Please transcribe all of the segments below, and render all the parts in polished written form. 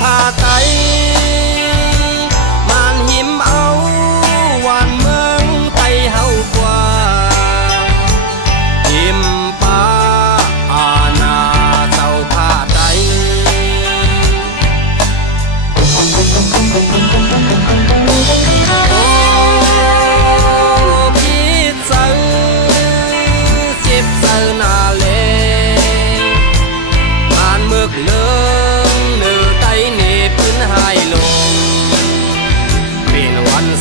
ผ้าไตมานหิมเอาวันเมืองไตเฮากว่าหิมป้าอาณาเจ้าผ้าไต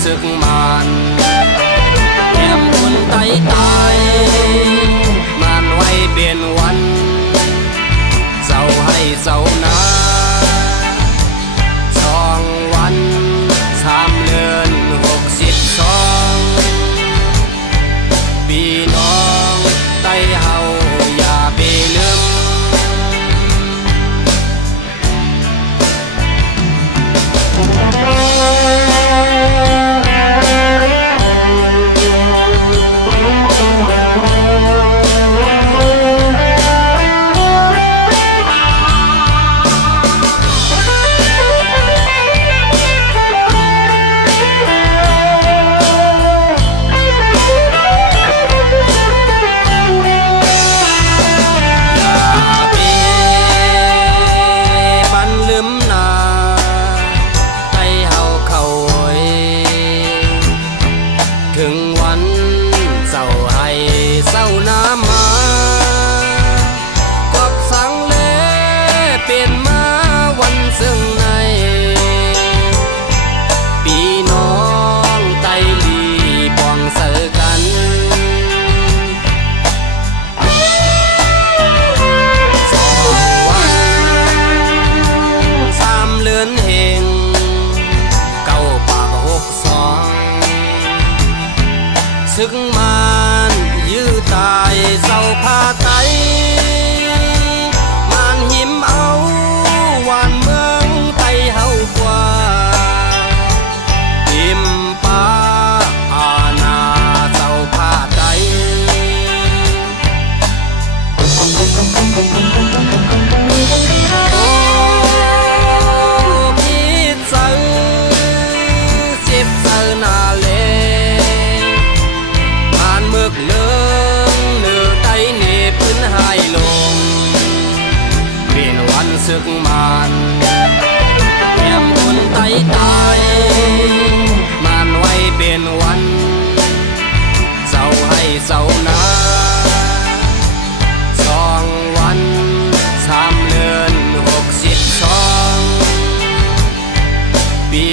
ศึกมันแก้มคนไตตายมันไว้เปลี่ยนวันเศร้าให้เศร้านา2 วัน3 เดือน62ปีน้องไตเฮาอย่าไปลืมถึงวันเศร้าให้เศร้าน้ำมากับสังเลเปลี่ยนมาวันซึ่งในปีน้องไตลีปองเสือกัน2 วัน3 เดือนเฮง9 ปาก62ศึกมันยื้อตายเศร้าผ้าไตมันหิมเอาวันเมืองไตเฮากว่าหิมป้าอาณาเศร้าผ้าไตพี่เสือสิบเสือนาเลเมือกเลิงเนื้อไตเนพื้นหายลงเปลี่ยนวันศึกมันแก้มคนไตตายมันไว้เปลี่ยนวันเศร้าให้เศร้านา2 วัน3 เดือน62ปี